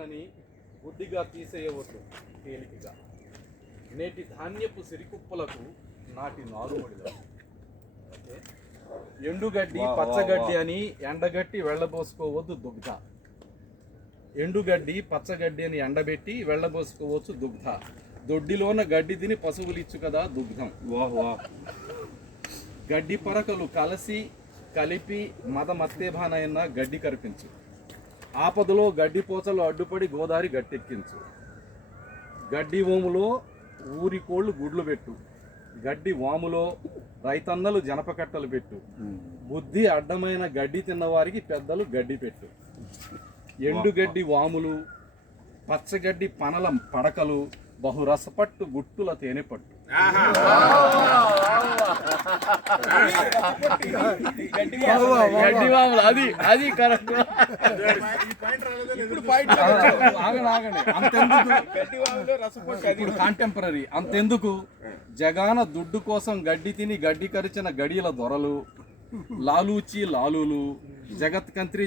అని బుద్ధిగా తీసేయవద్దు తేలికగా. నేటి ధాన్యపు సిరికుప్పలకు నాటి నారుమడిలో ఎండుగడ్డి పచ్చగడ్డి అని ఎండగట్టి వెళ్ళబోసుకోవద్దు దుగ్ధ. ఎండుగడ్డి పచ్చగడ్డి అని ఎండబెట్టి వెళ్ళబోసుకోవచ్చు దుగ్ధ. దొడ్డిలోన గడ్డి తిని పశువులిచ్చు కదా దుగ్ధం. గడ్డి పరకలు కలిపి మదమత్తేభానైన గడ్డి కరిపించు. ఆపదలో గడ్డి పోచలు అడ్డుపడి గోదారి గట్టెక్కించు. గడ్డి ఓములో ఊరి కోళ్ళు గుడ్లు పెట్టు. గడ్డి వాములో రైతన్నలు జనపకట్టలు పెట్టు. బుద్ధి అడ్డమైన గడ్డి తిన్నవారికి పెద్దలు గడ్డి పెట్టు. ఎండుగడ్డి వాములు, పచ్చగడ్డి పనల పడకలు, బహురసపట్టు గుట్టుల తేనె పట్టు. గడ్డి వాములు అది అది కరెక్ట్. ఇప్పుడు కాంటెంపరీ అంతెందుకు, జగాన దుడ్డు కోసం గడ్డి తిని గడ్డి కరిచిన గడియల దొరలు, లాలూచి లాలులు, జగత్ కంత్రి